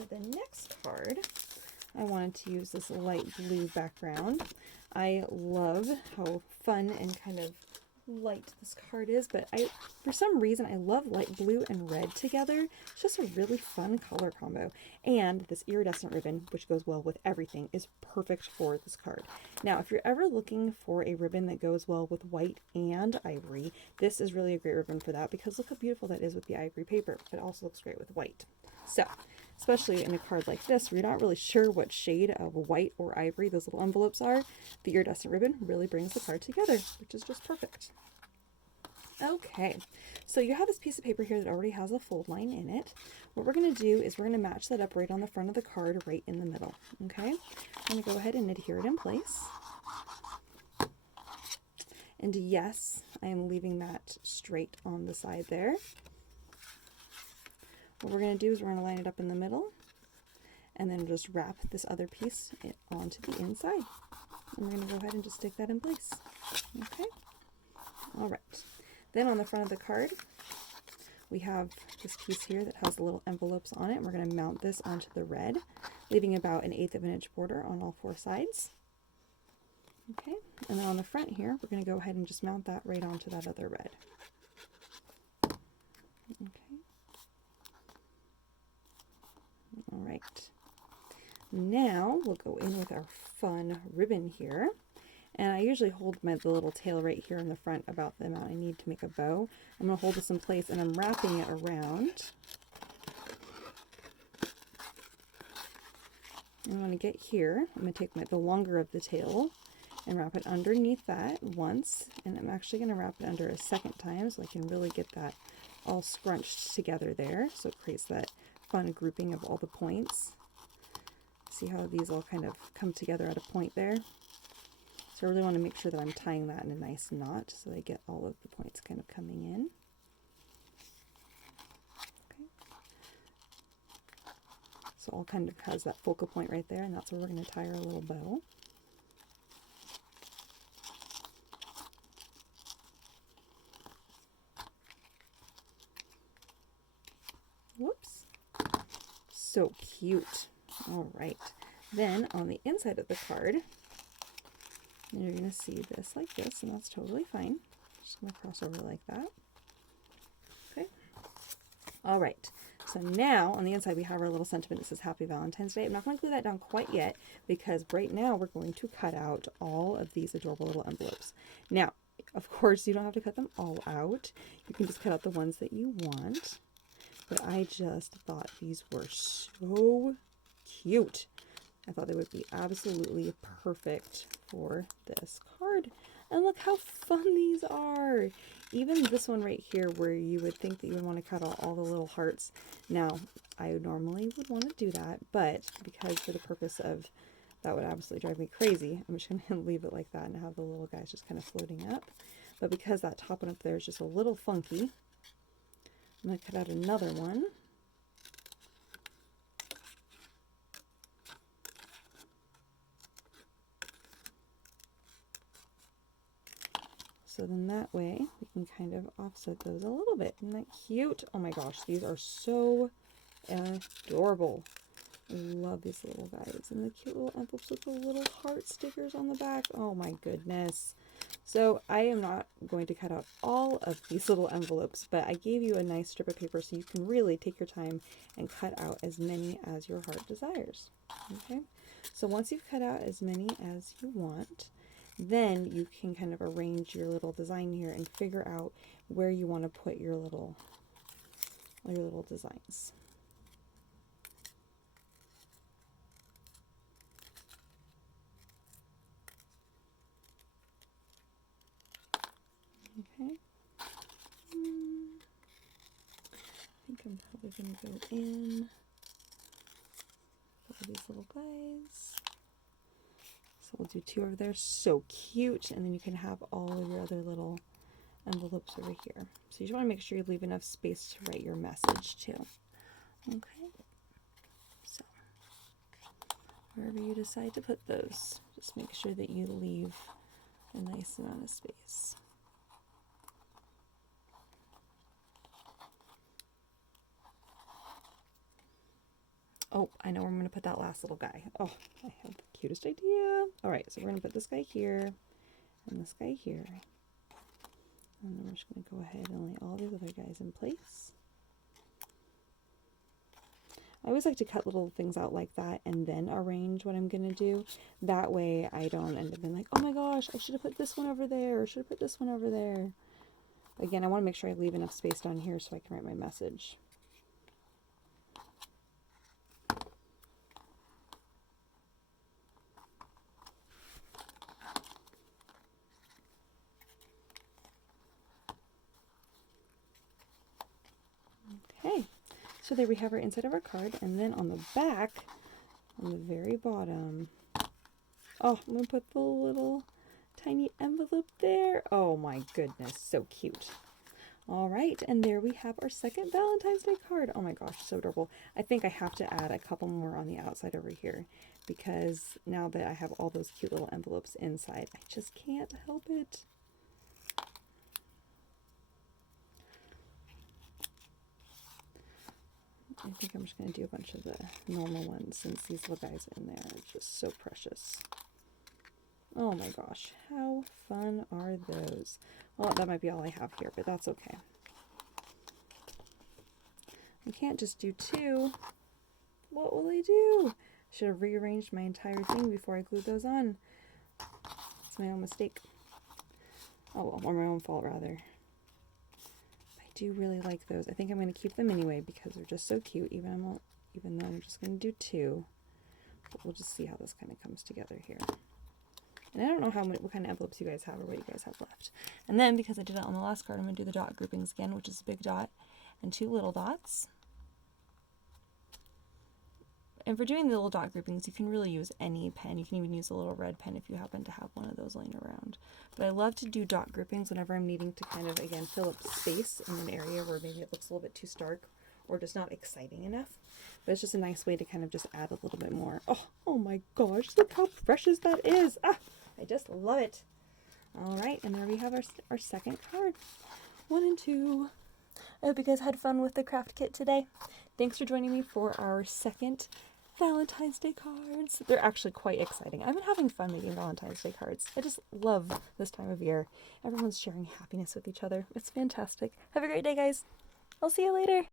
for the next card, I wanted to use this light blue background. I love how fun and kind of light this card is, but for some reason I love light blue and red together. It's just a really fun color combo. And this iridescent ribbon, which goes well with everything, is perfect for this card. Now, if you're ever looking for a ribbon that goes well with white and ivory, this is really a great ribbon for that, because look how beautiful that is with the ivory paper. It also looks great with white. So, especially in a card like this, where you're not really sure what shade of white or ivory those little envelopes are, the iridescent ribbon really brings the card together, which is just perfect. Okay, so you have this piece of paper here that already has a fold line in it. What we're going to do is we're going to match that up right on the front of the card, right in the middle. Okay, I'm going to go ahead and adhere it in place. And yes, I am leaving that straight on the side there. What we're going to do is we're going to line it up in the middle and then just wrap this other piece onto the inside. And we're going to go ahead and just stick that in place. Okay, all right. Then on the front of the card, we have this piece here that has the little envelopes on it. We're going to mount this onto the red, leaving about 1/8 of an inch border on all 4 sides. Okay, and then on the front here, we're going to go ahead and just mount that right onto that other red. Okay. All right. Now we'll go in with our fun ribbon here. And I usually hold the little tail right here in the front about the amount I need to make a bow. I'm going to hold this in place and I'm wrapping it around. And when I get here, I'm going to take the longer of the tail and wrap it underneath that once. And I'm actually going to wrap it under a second time so I can really get that all scrunched together there. So it creates that fun grouping of all the points. See how these all kind of come together at a point there? So I really want to make sure that I'm tying that in a nice knot so I get all of the points kind of coming in. Okay. So all kind of has that focal point right there, and that's where we're going to tie our little bow. Whoops. So cute. All right. Then on the inside of the card, and you're going to see this like this, and that's totally fine. Just going to cross over like that. Okay. All right. So now on the inside we have our little sentiment that says Happy Valentine's Day. I'm not going to glue that down quite yet because right now we're going to cut out all of these adorable little envelopes. Now, of course, you don't have to cut them all out. You can just cut out the ones that you want. But I just thought these were so cute. I thought they would be absolutely perfect for this card. And look how fun these are. Even this one right here where you would think that you would want to cut out all the little hearts. Now, I normally would want to do that, but because for the purpose of that would absolutely drive me crazy, I'm just going to leave it like that and have the little guys just kind of floating up. But because that top one up there is just a little funky, I'm going to cut out another one. So then that way we can kind of offset those a little bit. Isn't that cute? Oh my gosh, these are so adorable. I love these little guys. And the cute little envelopes with the little heart stickers on the back. Oh my goodness. So I am not going to cut out all of these little envelopes, but I gave you a nice strip of paper so you can really take your time and cut out as many as your heart desires. Okay, so once you've cut out as many as you want, then you can kind of arrange your little design here and figure out where you want to put your little designs. Okay. I think I'm probably going to go in all these little guys. So we'll do 2 over there. So cute. And then you can have all of your other little envelopes over here. So you just want to make sure you leave enough space to write your message too. Okay. So wherever you decide to put those, just make sure that you leave a nice amount of space. Oh, I know where I'm going to put that last little guy. Oh, I have the cutest idea. All right, so we're going to put this guy here and this guy here. And then we're just going to go ahead and lay all these other guys in place. I always like to cut little things out like that and then arrange what I'm going to do. That way I don't end up being like, oh my gosh, I should have put this one over there, or should have put this one over there. Again, I want to make sure I leave enough space down here so I can write my message. Okay, so there we have our inside of our card, and then on the back, on the very bottom, oh, I'm going to put the little tiny envelope there. Oh my goodness, so cute. All right, and there we have our second Valentine's Day card. Oh my gosh, so adorable. I think I have to add a couple more on the outside over here because now that I have all those cute little envelopes inside, I just can't help it. I think I'm just going to do a bunch of the normal ones since these little guys in there are just so precious. Oh my gosh, how fun are those? Well, that might be all I have here, but that's okay. I can't just do two. What will I do? Should have rearranged my entire thing before I glued those on. It's my own mistake. Oh well, or my own fault rather. I do really like those. I think I'm going to keep them anyway because they're just so cute, even though I'm just going to do two. But we'll just see how this kind of comes together here. And I don't know what kind of envelopes you guys have or what you guys have left. And then, because I did it on the last card, I'm going to do the dot groupings again, which is a big dot and two little dots. And for doing the little dot groupings, you can really use any pen. You can even use a little red pen if you happen to have one of those laying around. But I love to do dot groupings whenever I'm needing to kind of, again, fill up space in an area where maybe it looks a little bit too stark or just not exciting enough. But it's just a nice way to kind of just add a little bit more. Oh my gosh, look how precious that is. Ah, I just love it. All right, and there we have our second card. 1 and 2. I hope you guys had fun with the craft kit today. Thanks for joining me for our second Valentine's Day cards. They're actually quite exciting. I've been having fun making Valentine's Day cards. I just love this time of year. Everyone's sharing happiness with each other. It's fantastic. Have a great day, guys. I'll see you later.